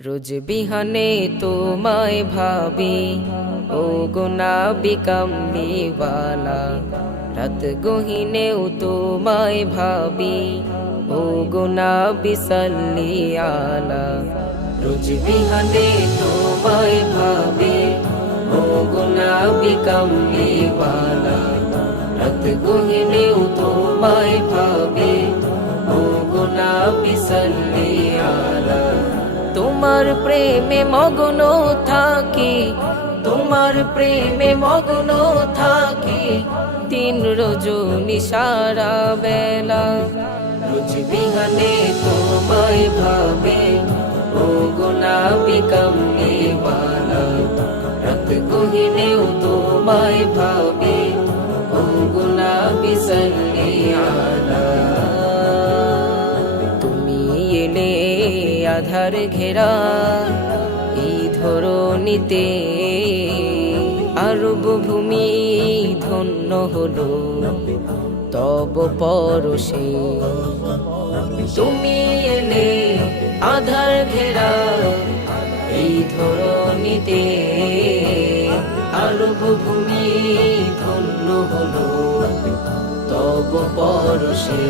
রোজ বিহানে তোমায় ভাবি, ও গুনাবি কামলিওয়ালা। রাত গহিনেও তোমায় ভাবি, ও গুনাবি সাল্লি আলা। রোজ বিহানে তোমায় ভাবি, ও গুনাবি কামলিওয়ালা। রাত গহিনেও তোমায় ভাবি, ও গুনাবি সাল্লি আলা। তোমার প্রেমে মগ্ন থাকি, তোমার প্রেমে মগ্ন থাকি, দিন রজনী সারা বেলা। রোজ বিহানে তোমায় ভাবে, ও গুনাবি কামলিওয়ালা। রাত গহিনেও তোমায় ভাবে, ও গুনাবি সাল্লি আলা। তুমি এলে আধার ঘেরা এই ধরণীতে, আরব ভূমি ধন্য হলো তব পরশে। তুমি এলে আধার ঘেরা এই ধরণীতে, আরব ভূমি ধন্য হলো তব পরশে।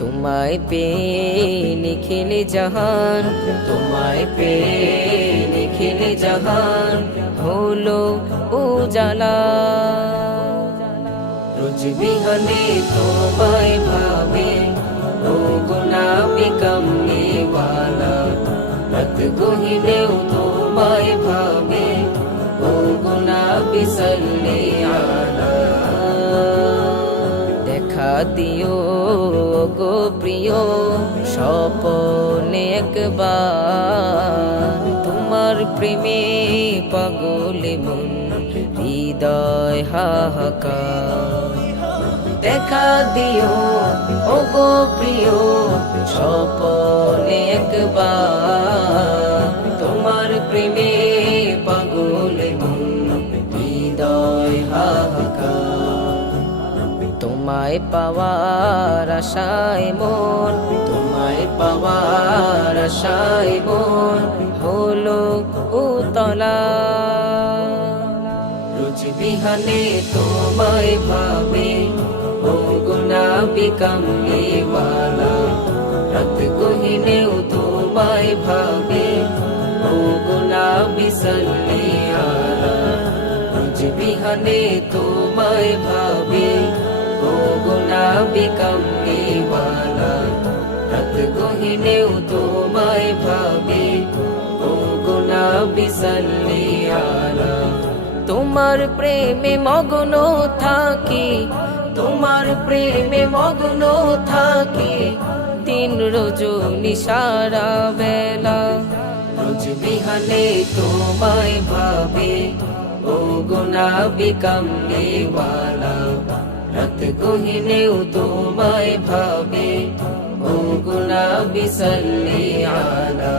তোমায় পেয়ে নিখিল জাহান, তোমায় পেয়ে নিখিল জাহান হলো উজালা। রোজ বিহানে তোমায় ভাবে, ও গুনাবি কামলিওয়ালা। রাত গহিনেও তোমায় ভাবে, ও গুনাবি সাল্লি আলা। দেখা দিও গো প্রিয় স্বপনে একবার, তোমার প্রেমে পাগল মন হৃদয় হাহাকার। দেখা দিও ও গো প্রিয় স্বপনে একবার, তোমার প্রেমে পাগল মন হৃদয় হাহাকার। তোমায় পাওয়ার আশায় মন, তোমায় পাওয়ার আশায় মন হলো উতলা। রোজ বিহানে তোমায় ভাবে, ও গুনাবি কামলিওয়ালা। রাত গহিনেও তোমায় ভাবে, ও গুনাবি সাল্লি আলা। রোজ বিহানে তোমায় ভাবে, ও গুনাবি কামলিওয়ালা। রাত গহিনেও তোমায় ভাবে, ও গুনাবি সাল্লি আলা। তোমার প্রেমে মগ্ন থাকি, তোমার প্রেমে মগ্ন থাকি, দিন রজনী সারা বেলা। রোজ বিহানে তোমায় ভাবে, ও গুনাবি কামলিওয়ালা। রাত গহিনেও তোমায় ভাবে, ও গুনাবি সাল্লি আলা।